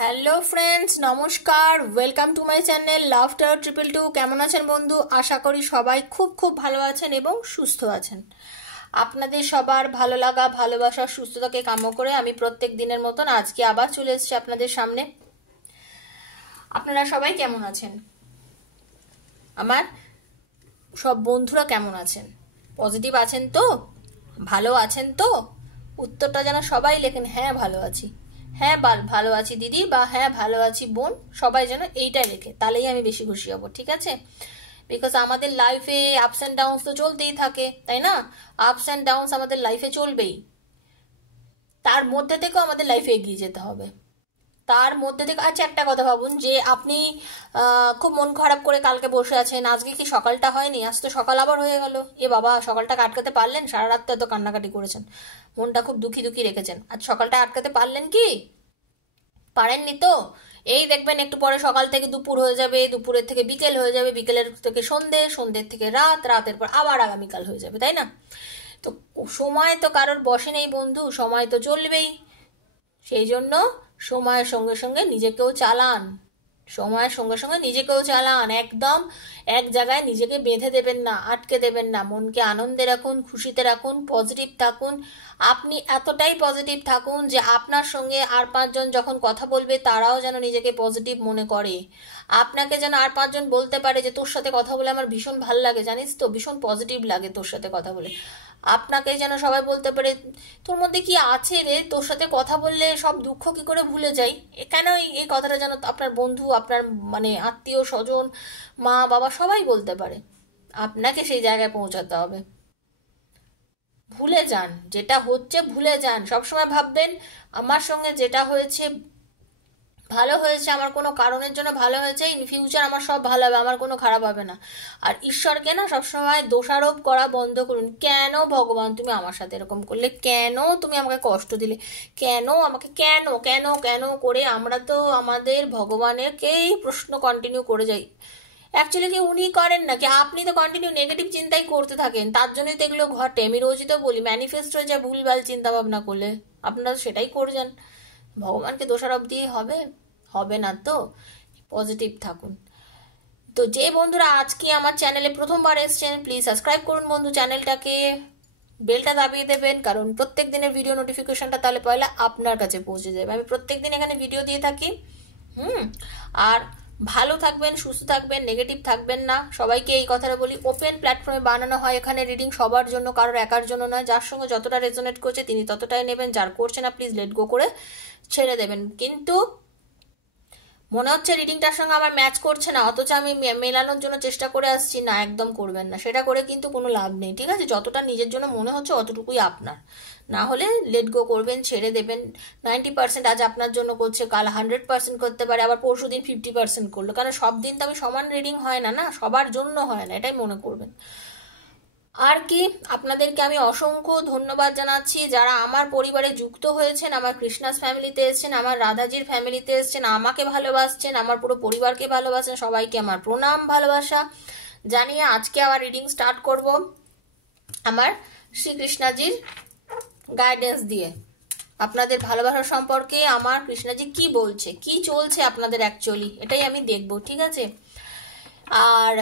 Hello friends, নমস্কার। Welcome to my channel laughter 222। কেমন আছেন বন্ধু? আশা করি সবাই খুব খুব ভালো আছেন এবং সুস্থ আছেন। আপনাদের সবার ভালো লাগা, ভালোবাসা, সুস্থতাকে কামনা করে আমি প্রত্যেক দিনের মতন আজকে আবার চলে এসেছি আপনাদের সামনে। আপনারা সবাই কেমন আছেন? আমার সব বন্ধুরা কেমন আছেন? পজিটিভ আছেন তো? ভালো আছেন তো? উত্তরটা যেন সবাই লেখেন, হ্যাঁ ভালো আছি, হ্যাঁ ভালো আছি দিদি, বা হ্যাঁ ভালো আছি বোন। সবাই যেন এইটাই লেখে, তাহলেই আমি বেশি খুশি হব, ঠিক আছে? বিকজ আমাদের লাইফে আপস অ্যান্ড ডাউনস তো চলতেই থাকে, তাই না? আপস অ্যান্ড ডাউনস আমাদের লাইফে চলবেই, তার মধ্যে থেকেও আমাদের লাইফে এগিয়ে যেতে হবে। তার মধ্যে থেকে আচ্ছা একটা কথা ভাবুন, যে আপনি খুব মন খারাপ করে কালকে বসে আছেন, আজকে কি সকালটা হয়নি? আজ তো সকাল আবার হয়ে গেল। এ বাবা, সকালটা আটকাতে পারলেন? সারা রাত তো এত কান্নাকাটি করেছেন, মনটা খুব দুঃখী দুঃখী রেখেছেন, আজ সকালটা আটকাতে পারলেন কি? পারেননি তো। এই দেখবেন একটু পরে সকাল থেকে দুপুর হয়ে যাবে, দুপুরের থেকে বিকেল হয়ে যাবে, বিকেলের থেকে সন্ধে, সন্ধ্যের থেকে রাত, রাতের পর আবার আগামীকাল হয়ে যাবে, তাই না? তো সময় তো কারোর বসে নেই বন্ধু, সময় তো চলবেই। সেই জন্য সময়ের সঙ্গে সঙ্গে নিজেকেও চালান, সময়ের সঙ্গে সঙ্গে নিজেকেও চালান। একদম এক জায়গায় নিজেকে বেঁধে দেবেন না, আটকে দেবেন না। মনকে আনন্দে রাখুন, খুশিতে রাখুন, পজিটিভ থাকুন। আপনি এতটাই পজিটিভ থাকুন যে আপনার সঙ্গে আর পাঁচজন যখন কথা বলবে তারাও যেন নিজেকে পজিটিভ মনে করে। আপনাকে যেন আর পাঁচজন বলতে পারে যে তোর সাথে কথা বলে আমার ভীষণ ভাল লাগে, জানিস তো, ভীষণ পজিটিভ লাগে তোর সাথে কথা বলে। আপনাকে যেন সবাই বলতে পারে তোর মধ্যে কি আছে রে, তোর সাথে কথা বললে সব দুঃখ কি করে ভুলে যাই। কেন এই কথাটা যেন আপনার বন্ধু, আপনার মানে আত্মীয় স্বজন, মা বাবা সবাই বলতে পারে। আপনাকে সেই জায়গায় পৌঁছাতে হবে। ভুলে যান যেটা হচ্ছে, ভুলে যান। সবসময় ভাববেন আমার সঙ্গে যেটা হয়েছে ভালো হয়েছে, আমার কোনো কারণের জন্য ভালো হয়েছে, ইন ফিউচার আমার সব ভালো হবে, আমার কোনো খারাপ হবে না। আর ঈশ্বরকে না সবসময় দোষারোপ করা বন্ধ করুন। কেন ভগবান তুমি আমার সাথে এরকম করলে, কেন তুমি আমাকে কষ্ট দিলে, কেন আমাকে, কেন কেন কেন করে আমরা তো আমাদের ভগবানেরকেই প্রশ্ন কন্টিনিউ করে যাই। অ্যাকচুয়ালি কি উনি করেন নাকি? আপনি তো কন্টিনিউ নেগেটিভ চিন্তাই করতে থাকেন, তার জন্যই তো এগুলো ঘটে। আমি রোজই তো বলি ম্যানিফেস্ট হয়ে যায় ভুলভাল চিন্তা ভাবনা করলে। আপনারা সেটাই করে যান। ভগবানকে দোষারোপ দিয়ে হবে? হবে না তো। পজিটিভ থাকুন। তো যে বন্ধুরা আজকে আমার চ্যানেলে প্রথমবার এসছেন, প্লিজ সাবস্ক্রাইব করুন বন্ধু চ্যানেলটাকে, বেলটা দাবিয়ে দেবেন, কারণ প্রত্যেক দিনের ভিডিও নোটিফিকেশনটা তাহলে পয়লা আপনার কাছে পৌঁছে যাবে। আমি প্রত্যেক দিন এখানে ভিডিও দিয়ে থাকি। আর ভালো থাকবেন, সুস্থ থাকবেন, নেগেটিভ থাকবেন না। সবাইকে এই কথাটা বলি, ওপেন প্ল্যাটফর্মে বানানো হয়, এখানে রিডিং সবার জন্য, কারোর একার জন্য নয়। যার সঙ্গে যতটা রেজোনেট করছে তিনি ততটাই নেবেন, যার করছে না প্লিজ লেট গো করে ছেড়ে দেবেন। কিন্তু মনে হচ্ছে রিডিংটার সঙ্গে আমার ম্যাচ করছে না, অথচ আমি মেলানোর জন্য চেষ্টা করে আসছি, না একদম করবেন না। সেটা করে কিন্তু কোনো লাভ নেই, ঠিক আছে? যতটা নিজের জন্য মনে হচ্ছে অতটুকুই আপনার, না হলে লেট গো করবেন, ছেড়ে দেবেন। 90% আজ আপনার জন্য করছে, কাল 100% করতে পারে, আবার পরশু দিন 50% করলো। কারণ সব দিন তো আমি সমান রিডিং হয় না, না সবার জন্য হয় না, এটাই মনে করবেন। আর কি, আপনাদেরকে আমি অসংখ্য ধন্যবাদ জানাচ্ছি যারা আমার পরিবারে যুক্ত হয়েছেন, আমার কৃষ্ণাস ফ্যামিলিতে এসেছেন, আমার রাধাজির ফ্যামিলিতে এসেছেন, আমাকে ভালোবাসছেন, আমার পুরো পরিবারকে ভালোবাসেন। সবাইকে আমার প্রণাম, ভালোবাসা জানিয়ে আজকে আবার রিডিং স্টার্ট করব আমার শ্রীকৃষ্ণাজির গাইডেন্স দিয়ে। আপনাদের ভালোবাসা সম্পর্কে আমার কৃষ্ণাজি কি বলছে, কি চলছে আপনাদের অ্যাকচুয়ালি, এটাই আমি দেখব, ঠিক আছে? আর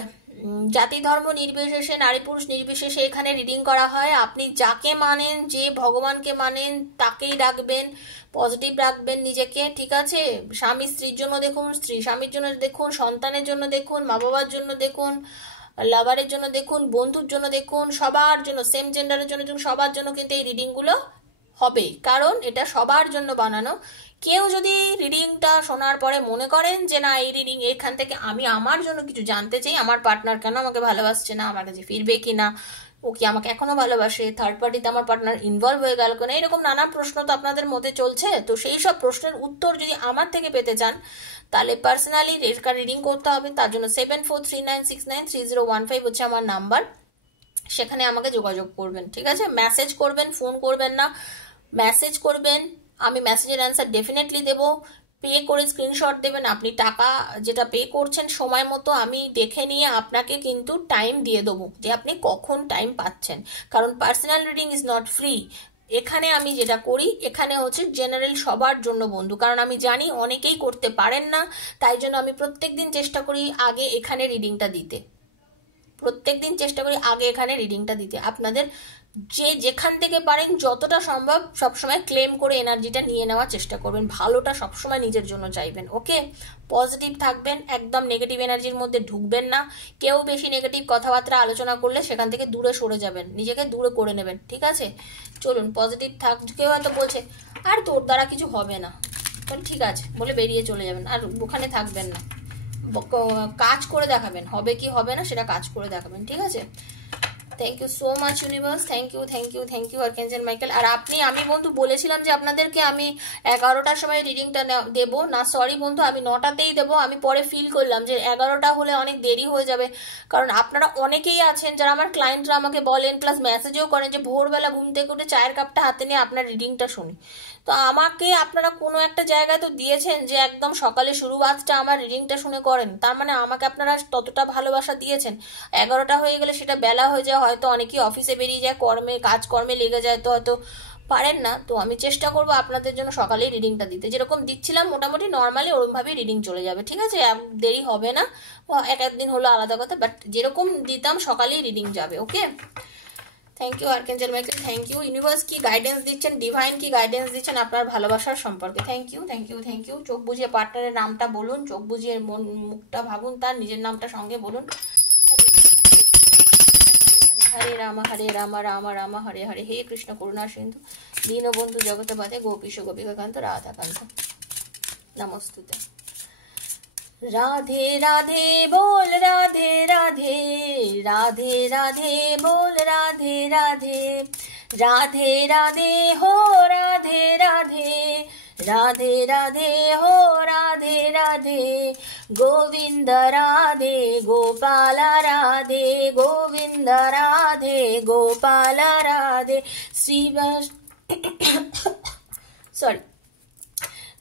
জাতি ধর্ম নির্বিশেষে, নারী পুরুষ নির্বিশেষে এখানে রিডিং করা হয়। আপনি যাকে মানেন, যে ভগবানকে মানেন তাকেই রাখবেন, পজিটিভ রাখবেন নিজেকে, ঠিক আছে? স্বামী স্ত্রীর জন্য দেখুন, স্ত্রী স্বামীর জন্য দেখুন, সন্তানের জন্য দেখুন, মা বাবার জন্য দেখুন, লাভারের জন্য দেখুন, বন্ধুর জন্য দেখুন, সবার জন্য, সেম জেন্ডারের জন্য দেখুন, সবার জন্য কিন্তু এই রিডিংগুলো হবে, কারণ এটা সবার জন্য বানানো। কেউ যদি রিডিংটা শোনার পরে মনে করেন যে না এই রিডিং এখান থেকে আমি আমার জন্য কিছু জানতে চাই, আমার পার্টনার কেন আমাকে ভালোবাসছে না, আমার কাছে ফিরবে কি না, ও কি আমাকে এখনো ভালোবাসে, থার্ড পার্টিতে আমার পার্টনার ইনভলভ হয়ে গেল কেন, এরকম নানা প্রশ্ন তো আপনাদের মধ্যে চলছে। তো সেই সব প্রশ্নের উত্তর যদি আমার থেকে পেতে চান তাহলে পার্সোনালি রিডিং করতে হবে। তার জন্য 7439693015 হচ্ছে আমার নাম্বার, সেখানে আমাকে যোগাযোগ করবেন, ঠিক আছে? মেসেজ করবেন, ফোন করবেন না, মেসেজ করবেন, আমি মেসেজের অ্যান্সার ডেফিনেটলি দেবো। পে করে স্ক্রিনশট দেবেন, আপনি টাকা যেটা পে করছেন সময় মতো আমি দেখে নিয়ে আপনাকে কিন্তু টাইম দিয়ে দেবো যে আপনি কখন টাইম পাচ্ছেন, কারণ personal reading is not free. এখানে আমি যেটা করি, এখানে হচ্ছে জেনারেল সবার জন্য বন্ধু, কারণ আমি জানি অনেকেই করতে পারেন না, তাই জন্য আমি প্রত্যেকদিন চেষ্টা করি আগে এখানে রিডিংটা দিতে, প্রত্যেকদিন চেষ্টা করি আগে এখানে রিডিংটা দিতে। আপনাদের যে যেখান থেকে পারেন যতটা সম্ভব সবসময় ক্লেম করে এনার্জিটা নিয়ে নেওয়ার চেষ্টা করবেন, ভালোটা সবসময় নিজের জন্য চাইবেন। ওকে, পজিটিভ থাকবেন, একদম নেগেটিভ এনার্জির মধ্যে ঢুকবেন না। কেউ বেশি নেগেটিভ কথাবার্তা আলোচনা করলে সেখান থেকে দূরে সরে যাবেন, নিজেকে দূরে করে নেবেন, ঠিক আছে? চলুন পজিটিভ থাক। কেউ হয়তো বলছে আর তোর দ্বারা কিছু হবে না, ঠিক আছে বলে বেরিয়ে চলে যাবেন, আর ওখানে থাকবেন না, কাজ করে দেখাবেন, হবে কি হবে না সেটা কাজ করে দেখাবেন, ঠিক আছে? Thank you so much universe, thank you thank you thank you archangel Michael. আর আমি বন্ধু বলেছিলাম যে আপনাদেরকে আমি 11টার সময় রিডিংটা দেবো না, সরি বন্ধু, আমি 9টাতেই দেবো। আমি পরে ফিল করলাম যে 11টা হলে অনেক দেরি হয়ে যাবে, কারণ আপনারা অনেকেই আছেন যারা আমার ক্লায়েন্টরা আমাকে বলেন, প্লাস মেসেজও করেন যে ভোরবেলা ঘুম থেকে উঠে চায়ের কাপটা হাতে নিয়ে আপনার রিডিংটা শুনি। তো আমাকে আপনারা কোনো একটা জায়গায় তো দিয়েছেন যে একদম সকালে শুরুয়াতটা আমার রিডিংটা শুনে করেন, তার মানে আমাকে আপনারা ততটা ভালোবাসা দিয়েছেন। 11টা হয়ে গেলে সেটা বেলা হয়ে যায়, হয়তো অনেকেই অফিসে বেরিয়ে যায়, কাজকর্মে লেগে যায়, তো হয়তো পারেন না। তো আমি চেষ্টা করবো আপনাদের জন্য সকালেই রিডিংটা দিতে, যেরকম দিচ্ছিলাম মোটামুটি নর্মালি ওরকমভাবেই রিডিং চলে যাবে, ঠিক আছে? দেরি হবে না, এক একদিন হলো আলাদা কথা, বাট যেরকম দিতাম সকালেই রিডিং যাবে। Okay, thank you archangel Michael, thank you universe. কি গাইডেন্স দিচ্ছেন, ডিভাইন কি গাইডেন্স দিচ্ছেন আপনার ভালোবাসার সম্পর্কে? Thank you thank you thank you. চোখ বুঝিয়ে পার্টনারের নামটা বলুন, চোখ বুঝিয়ে মুখটা ভাবুন, তার নিজের নামটা সঙ্গে বলুন। হরে রাম রাম রাম হরে হরে, হে কৃষ্ণ করুণা সিন্ধু দীনবন্ধু জগৎপতে গোপীশ গোপিকাকান্ত রাধাকান্ত নমস্তুতে। राधे राधे बोल राधे राधे, राधे राधे बोल राधे राधे, राधे राधे हो राधे राधे, राधे राधे हो राधे राधे, गोविंद राधे गोपाल राधे, गोविंद राधे गोपाल राधे, श्री सॉरी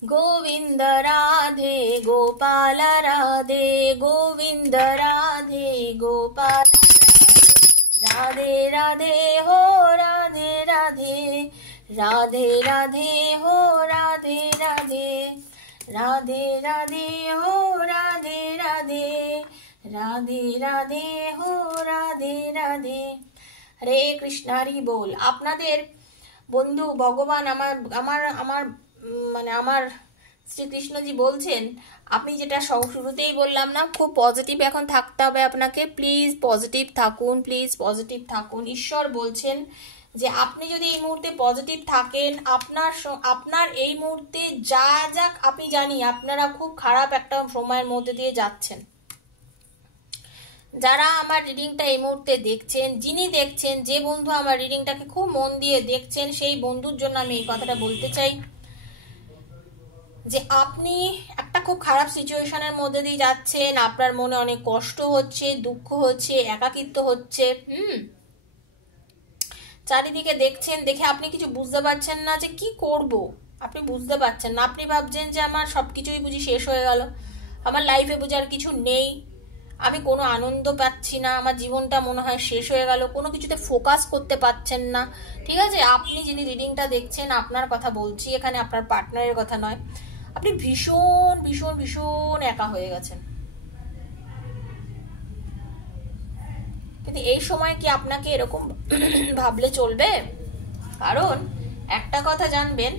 गोविंद राधे गोपाल राधे, गोविंद राधे गोपाल राधे, राधे हो राधे राधे, राधे राधे हो राधे राधे, राधे राधे हो राधे राधे, राधे राधे हो राधे राधे। हरे कृष्ण हरि बोल। আপনাদের বন্ধু ভগবান আমার মানে আমার শ্রীকৃষ্ণজি বলছেন, আপনি যেটা শুরুতেই বললাম না, খুব পজিটিভ এখন থাকতে হবে আপনাকে, প্লিজ পজিটিভ থাকুন, প্লিজ পজিটিভ থাকুন। ঈশ্বর বলছেন যে আপনি যদি এই মুহূর্তে পজিটিভ থাকেন, আপনার এই মুহূর্তে যা যাক, আমি জানি আপনারা খুব খারাপ একটা সময়ের মধ্যে দিয়ে যাচ্ছেন। যারা আমার রিডিংটা এই মুহূর্তে দেখছেন, যিনি দেখছেন, যে বন্ধু আমার রিডিংটাকে খুব মন দিয়ে দেখছেন, সেই বন্ধুর জন্য আমি এই কথাটা বলতে চাই যে আপনি একটা খুব খারাপ সিচুয়েশনের মধ্যে দিয়ে যাচ্ছেন, আপনার মনে অনেক কষ্ট হচ্ছে, দুঃখ হচ্ছে, একাকিত্ব হচ্ছে, চারিদিকে দেখছেন, দেখে আপনি কিছু বুঝতে পারছেন না যে কি করব, আপনি বুঝতে পারছেন না, আপনি ভাবছেন যে আমার সবকিছুই বুঝি শেষ হয়ে গেল, আমার লাইফে বুঝি আর কিছু নেই, আমি কোনো আনন্দ পাচ্ছি না, আমার জীবনটা মনে হয় শেষ হয়ে গেল, কোনো কিছুতে ফোকাস করতে পারছেন না, ঠিক আছে? আপনি যিনি রিডিংটা দেখছেন আপনার কথা বলছি, এখানে আপনার পার্টনারের কথা নয়, আপনি ভীষণ ভীষণ ভীষণ একা হয়ে গেছেন। কিন্তু এই সময় কি আপনাকে এরকম ভাবলে চলবে? কারণ একটা কথা জানবেন,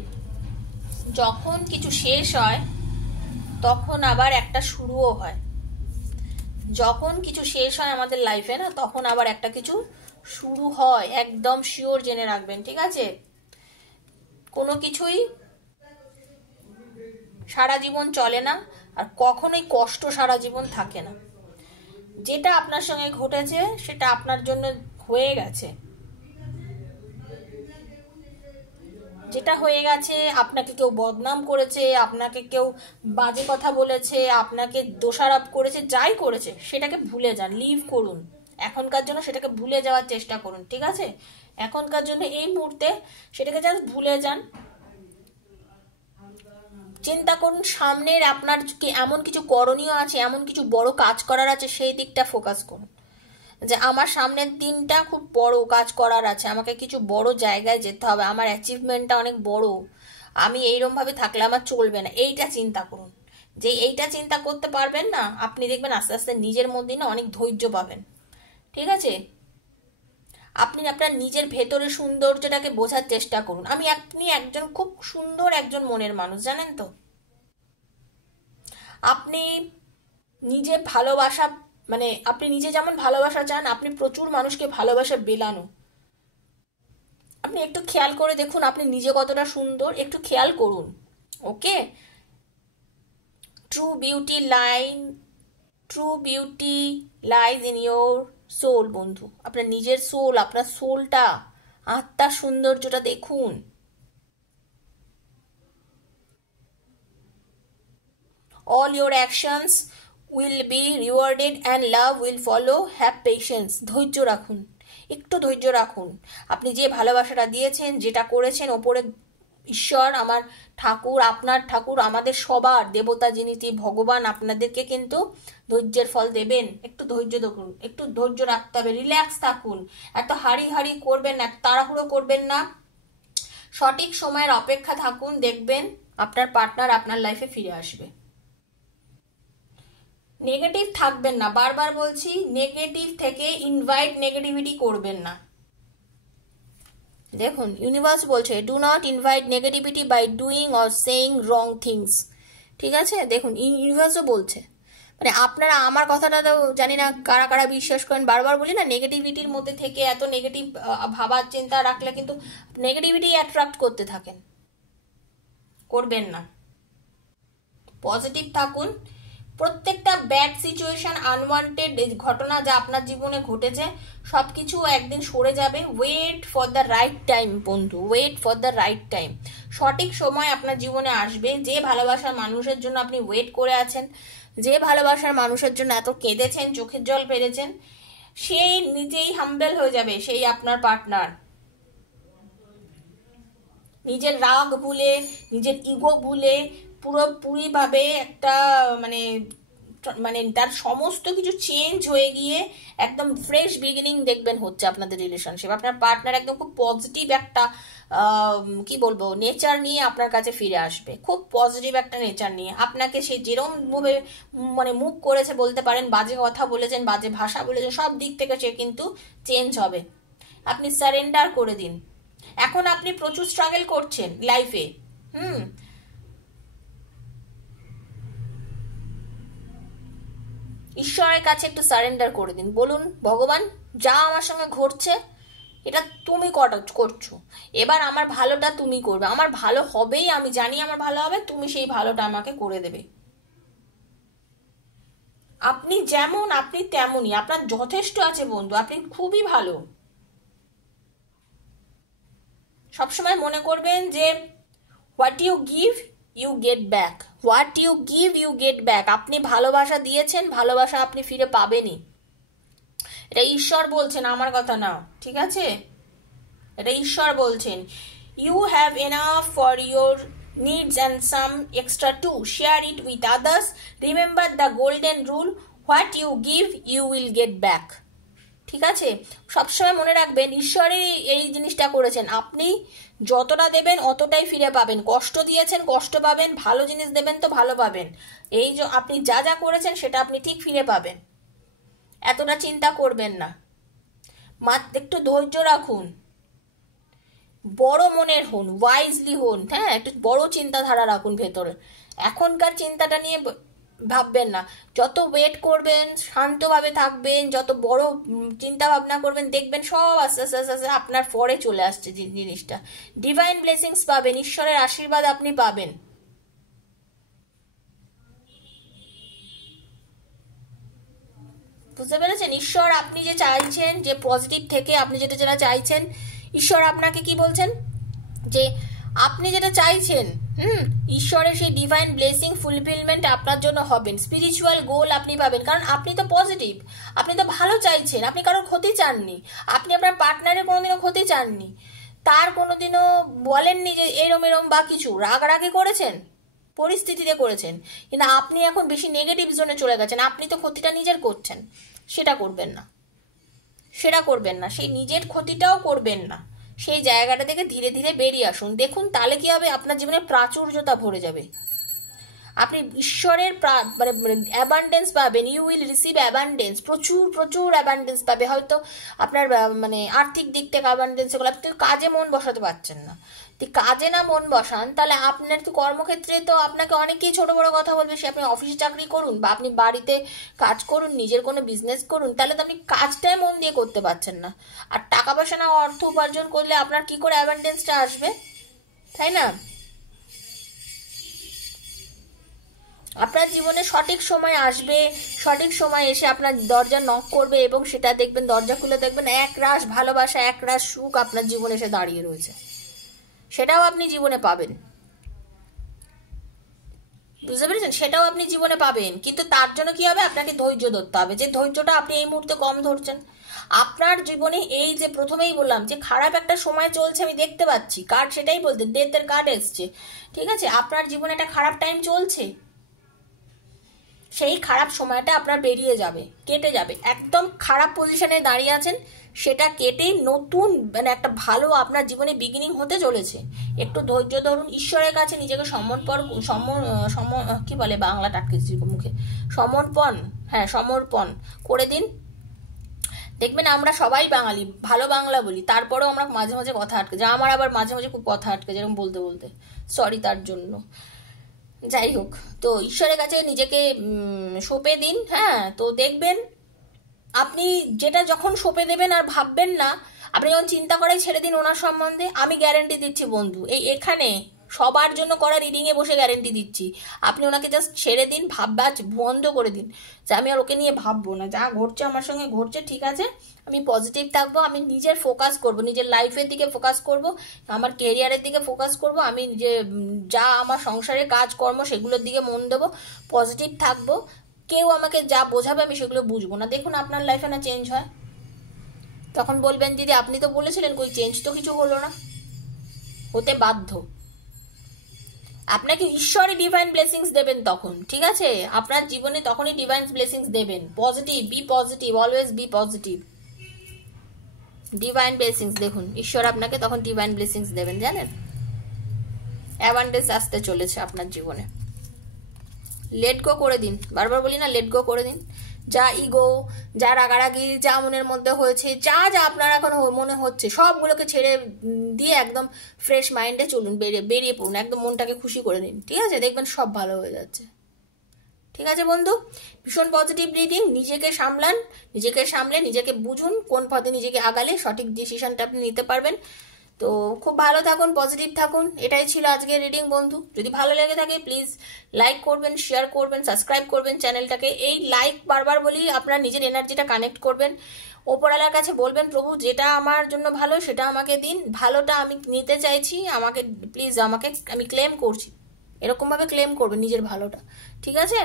যখন কিছু শেষ হয় তখন আবার একটা শুরুও হয়। যখন কিছু শেষ হয় আমাদের লাইফে না, তখন আবার একটা কিছু শুরু হয়, একদম শিওর জেনে রাখবেন, ঠিক আছে? কোনো কিছুই সারা জীবন চলে না, আর কখনোই কষ্ট সারা জীবন থাকে না। যেটা আপনার সঙ্গে ঘটেছে সেটা আপনার জন্য হয়ে গেছে, যেটা হয়ে গেছে, আপনাকে কেউ বদনাম করেছে, আপনাকে কেউ বাজে কথা বলেছে, আপনাকে দোষারোপ করেছে, যাই করেছে সেটাকে ভুলে যান, লিভ করুন, এখনকার জন্য সেটাকে ভুলে যাওয়ার চেষ্টা করুন, ঠিক আছে? এখনকার জন্য এই মুহূর্তে সেটাকে জাস্ট ভুলে যান। চিন্তা করুন সামনের আপনার এমন কিছু করণীয় আছে, এমন কিছু বড় কাজ করার আছে, সেই দিকটা ফোকাস করুন। যে আমার সামনের দিনটা খুব বড় কাজ করার আছে, আমাকে কিছু বড় জায়গায় যেতে হবে, আমার অ্যাচিভমেন্টটা অনেক বড়, আমি এইরকমভাবে থাকলে আমার চলবে না, এইটা চিন্তা করুন। যে এইটা চিন্তা করতে পারবেন না, আপনি দেখবেন আস্তে আস্তে নিজের মধ্যে না অনেক ধৈর্য পাবেন। ঠিক আছে? আপনি আপনার নিজের ভেতরে সৌন্দর্যটাকে বোঝার চেষ্টা করুন। আপনি একজন খুব সুন্দর একজন মনের মানুষ, জানেন তো? আপনি নিজে ভালোবাসা, মানে আপনি নিজে যেমন ভালোবাসা চান, আপনি প্রচুর মানুষকে ভালোবাসা বেলানো। আপনি একটু খেয়াল করে দেখুন আপনি নিজে কতটা সুন্দর, একটু খেয়াল করুন। Okay? True beauty line true beauty lies in your soul বন্ধু। আপনার নিজের সোল, আপনার সোলটা, আত্মার সৌন্দর্যটা দেখুন। All your actions will be rewarded and love will follow. Have patience. ধৈর্য রাখুন, একটু ধৈর্য রাখুন। আপনি যে ভালোবাসাটা দিয়েছেন, যেটা করেছেন, ওপরে ঈশ্বর, আমার ঠাকুর, আপনার ঠাকুর, আমাদের সবার দেবতা যিনি, ভগবান আপনাদেরকে কিন্তু ধৈর্যের ফল দেবেন। একটু ধৈর্য দেখুন, একটু ধৈর্য রাখতে হবে, রিল্যাক্স থাকুন, এত হাড়ি করবেন না, তাড়াহুড়ো করবেন না, সঠিক সময়ের অপেক্ষা থাকুন, দেখবেন আপনার পার্টনার আপনার লাইফে ফিরে আসবে। নেগেটিভ থাকবেন না, বারবার বলছি, নেগেটিভ থেকে ইনভাইট নেগেটিভিটি করবেন না। দেখুন ইউনিভার্স বলছে do not invite negativity by doing or saying wrong things. ঠিক আছে? দেখুন ইউনিভার্সও বলছে, মানে আপনারা আমার কথাটা তো জানি না কারা কারা বিশ্বাস করেন, বারবার বলি না, নেগেটিভিটির মধ্যে থেকে এত নেগেটিভ ভাবার চিন্তা রাখলে কিন্তু নেগেটিভিটি অ্যাট্রাক্ট করতে থাকেন, করবেন না। পজিটিভ থাকুন। প্রত্যেকটা ব্যাড সিচুয়েশন, আনওয়ান্টেড ঘটনা যা আপনার জীবনে ঘটেছে, সব কিছু একদিন সরে যাবে। Wait for the right time বন্ধু, wait for the right time. সঠিক সময় আপনার জীবনে আসবে। যে ভালোবাসার মানুষের জন্য আপনি ওয়েট করে আছেন, যে ভালোবাসার মানুষের জন্য এত কেঁদেছেন, চোখের জল ফেলেছেন, সেই নিজেই হাম্বেল হয়ে যাবে, সেই আপনার পার্টনার। নিজের রাগ ভুলে, নিজের ইগো ভুলে, পুরোপুরিভাবে একটা মানে মানে তার সমস্ত কিছু চেঞ্জ হয়ে গিয়ে একদম ফ্রেশ বিগিনিং দেখবেন হচ্ছে আপনাদের রিলেশনশিপ। আপনার পার্টনার একদম খুব পজিটিভ একটা কি বলবো নেচার নিয়ে আপনার কাছে ফিরে আসবে, খুব পজিটিভ একটা নেচার নিয়ে। আপনাকে সে যেরকম ভাবে মানে মুখ করেছে বলতে পারেন, বাজে কথা বলেছেন, বাজে ভাষা বলেছেন, সব দিক থেকে সে কিন্তু চেঞ্জ হবে। আপনি সারেন্ডার করে দিন। এখন আপনি প্রচুর স্ট্রাগল করছেন লাইফে, ঈশ্বরের কাছে একটু সারেন্ডার করে দিন। বলুন ভগবান, যা আমার সঙ্গে ঘটছে এটা তুমি করছো, এবার আমার ভালোটা তুমি করবে, আমার ভালো হবেই, আমি জানি আমার ভালো হবে, তুমি সেই ভালোটা আমাকে করে দেবে। আপনি যেমন আপনি তেমনই, আপনার যথেষ্ট আছে বন্ধু, আপনি খুবই ভালো। সবসময় মনে করবেন যে what you give you get back, what you give you get back. আপনি ভালোবাসা দিয়েছেন, ভালোবাসা আপনি ফিরে পাবেনই। এটা ঈশ্বর বলছেন, আমার কথা না, ঠিক আছে? এটা ঈশ্বর বলছেন। You have enough for your needs and some extra too, share it with others, remember the golden rule, what you give you will get back. ঠিক আছে? সবসময় মনে রাখবেন ঈশ্বরই এই জিনিসটা করেছেন, আপনি যতটা দেবেন অতটাই ফিরে পাবেন। কষ্ট দিয়েছেন, কষ্ট পাবেন, ভালো জিনিস দেবেন তো ভালো পাবেন। এই যে আপনি যা যা করেছেন সেটা আপনি ঠিক ফিরে পাবেন, এতটা চিন্তা করবেন না। মাত্র একটু ধৈর্য রাখুন, বড় মনের হন, ওয়াইজলি হন, হ্যাঁ, একটু বড় চিন্তাধারা রাখুন ভেতরে। এখনকার চিন্তাটা নিয়ে ভাববেন না। যত ওয়েট করবেন, শান্তভাবে থাকবেন, যত বড় চিন্তা ভাবনা করবেন, দেখবেন সব আস্তে আস্তে আস্তে আস্তে আপনার পরে চলে আসছে জিনিসটা। ডিভাইন ব্লেসিংস পাবেন, ঈশ্বরের আশীর্বাদ আপনি পাবেন। বুঝতে পেরেছেন? ঈশ্বর আপনি যে চাইছেন, যে পজিটিভ থেকে আপনি যেটা চাইছেন, ঈশ্বর আপনাকে কি বলছেন, যে আপনি যেটা চাইছেন, ঈশ্বরের সেই ডিভাইন ব্লেসিং ফুলফিলমেন্ট আপনার জন্য হবেন। স্পিরিচুয়াল গোল আপনি পাবেন, কারণ আপনি তো পজিটিভ, আপনি তো ভালো চাইছেন, আপনি কারোর ক্ষতি চাননি, আপনি আপনার পার্টনারের কোনোদিনও ক্ষতি চাননি, তার কোনোদিনও বলেননি যে এরম এরম বা কিছু, রাগারাগি করেছেন, পরিস্থিতিতে করেছেন, কিন্তু আপনি এখন বেশি নেগেটিভ জোনে চলে গেছেন, আপনি তো ক্ষতিটা নিজের করছেন, সেটা করবেন না। সেটা করবেন না, সেই নিজের ক্ষতিটাও করবেন না, সেই জায়গাটা থেকে ধীরে ধীরে বেরিয়ে আসুন। দেখুন তাহলে কি হবে, আপনার জীবনে প্রাচুর্যতা ভরে যাবে, আপনি ঈশ্বরের মানে অ্যাবান্ডেন্স পাবেন, ইউ উইল রিসিভ অ্যাবান্ডেন্স, প্রচুর প্রচুর অ্যাবান্ডেন্স পাবে। হয়তো আপনার মানে আর্থিক দিক থেকে অ্যাবান্ডেন্স, এগুলো আপনি কাজে মন বসাতে পারছেন না, তো কাজে না মন বসান তাহলে আপনার তো কর্মক্ষেত্রে তো আপনাকে অনেকেই ছোট বড় কথা বলবে, সে আপনি অফিসে চাকরি করুন বা আপনি বাড়িতে কাজ করুন, নিজের কোনো বিজনেস করুন, তাহলে তো আপনি কাজটাই মন দিয়ে করতে পারছেন না। আর টাকা পয়সা না অর্থ উপার্জন করলে আপনার কি করে অ্যাবান্ডেন্সটা আসবে, তাই না? আপনার জীবনে সঠিক সময় আসবে, সঠিক সময় এসে আপনার দরজা নক করবে এবং সেটা দেখবেন, দরজা খুলে দেখবেন এক রাশ ভালোবাসা, এক রাশ সুখ আপনার জীবনে এসে দাঁড়িয়ে রয়েছে, সেটাও আপনি জীবনে পাবেন। বুঝতে পেরেছেন? সেটাও আপনি জীবনে পাবেন, কিন্তু তার জন্য কি হবে, আপনাকে ধৈর্য ধরতে হবে, যে ধৈর্যটা আপনি এই মুহূর্তে কম ধরছেন। আপনার জীবনে এই যে প্রথমেই বললাম যে খারাপ একটা সময় চলছে, আমি দেখতে পাচ্ছি কার্ড সেটাই বলতে, ডেথের কার্ড এসছে, ঠিক আছে? আপনার জীবনে একটা খারাপ টাইম চলছে, সেই খারাপ সময়টা আপনার বেরিয়ে যাবে, কেটে যাবে, একদম খারাপ পজিশনে দাঁড়িয়ে আছেন, সেটা কেটে নতুন মানে একটা ভালো আপনার জীবনে বিগিনিং হতে চলেছে। একটু ধৈর্য ধরুন, ঈশ্বরের কাছে নিজেকে কি বলে বাংলাটা আটকেছি মুখে, সমর্পণ, হ্যাঁ সমর্পণ করে দিন। দেখবেন আমরা সবাই বাঙালি, ভালো বাংলা বলি, তারপরেও আমরা মাঝে মাঝে কথা আটকে যায়, আমার আবার মাঝে মাঝে খুব কথা আটকে যেরকম বলতে বলতে, সরি তার জন্য। যাই হোক, তো ঈশ্বরের কাছে নিজেকে সঁপে দিন, হ্যাঁ, তো দেখবেন আপনি যেটা যখন সঁপে দেবেন আর ভাববেন না, আপনি যখন চিন্তা করাই ছেড়ে দিন ওনার সম্বন্ধে, আমি গ্যারেন্টি দিচ্ছি বন্ধু, এখানে সবার জন্য করা রিডিংয়ে বসে গ্যারেন্টি দিচ্ছি, আপনি ওনাকে জাস্ট ছেড়ে দিন, ভাববা বন্ধ করে দিন যে আমি আর ওকে নিয়ে ভাববো না, যা ঘটছে আমার সঙ্গে ঘটছে, ঠিক আছে, আমি পজিটিভ থাকবো, আমি নিজের ফোকাস করব, নিজের লাইফের দিকে ফোকাস করব, আমার কেরিয়ারের দিকে ফোকাস করব, আমি যে যা আমার সংসারের কাজকর্ম সেগুলোর দিকে মন দেবো, পজিটিভ থাকবো, কেউ আমাকে যা বোঝাবে আমি সেগুলো বুঝবো না। দেখুন আপনার লাইফে না চেঞ্জ হয়, তখন বলবেন দিদি আপনি তো বলেছিলেন কই চেঞ্জ তো কিছু হলো না, হতে বাধ্য, আপনাকে ঈশ্বরই ডিভাইন ব্লেসিংস দেবেন তখন, ঠিক আছে? আপনার জীবনে তখনই ডিভাইন ব্লেসিংস দেবেন। Positive, be positive, always be positive, divine blessings দেখুন, ঈশ্বর আপনাকে তখন ডিভাইন ব্লেসিংস দেবেন, জানেন? অ্যাবান্ডেন্স আসতে চলেছে আপনার জীবনে। লেট গো করে দিন, বারবার বলি না, লেট গো করে দিন, যা ইগো, যা রাগারাগি, যা মনের মধ্যে হয়েছে, যা যা আপনার এখন মনে হচ্ছে সবগুলোকে ছেড়ে দিয়ে একদম ফ্রেশ মাইন্ডে চলুন, বেরিয়ে পড়ুন, একদম মনটাকে খুশি করে দিন, ঠিক আছে? দেখবেন সব ভালো হয়ে যাচ্ছে, ঠিক আছে বন্ধু? ভীষণ পজিটিভ রিডিং, নিজেকে সামলান, নিজেকে সামলে নিজেকে বুঝুন কোন পথে নিজেকে আগালে সঠিক ডিসিশনটা আপনি নিতে পারবেন। তো খুব ভালো থাকুন, পজিটিভ থাকুন, এটাই ছিল আজকের রিডিং বন্ধু। যদি ভালো লেগে থাকে প্লিজ লাইক করবেন, শেয়ার করবেন, সাবস্ক্রাইব করবেন চ্যানেলটাকে। এই লাইক বারবার বলি, আপনার নিজের এনার্জিটা কানেক্ট করবেন, ওপরওয়ালার কাছে বলবেন প্রভু যেটা আমার জন্য ভালো সেটা আমাকে দিন, ভালোটা আমি নিতে চাইছি, আমাকে প্লিজ, আমি ক্লেম করছি, এরকমভাবে ক্লেম করবেন নিজের ভালোটা, ঠিক আছে?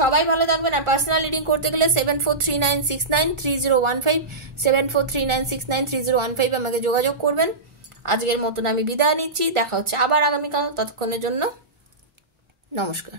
সবাই ভালো থাকবেন। আর পার্সোনাল রিডিং করতে গেলে 7439693015, 7439693015 আমাকে যোগাযোগ করবেন। আজকের মতন আমি বিদায় নিচ্ছি, দেখা হচ্ছে আবার আগামীকাল, ততক্ষণের জন্য নমস্কার।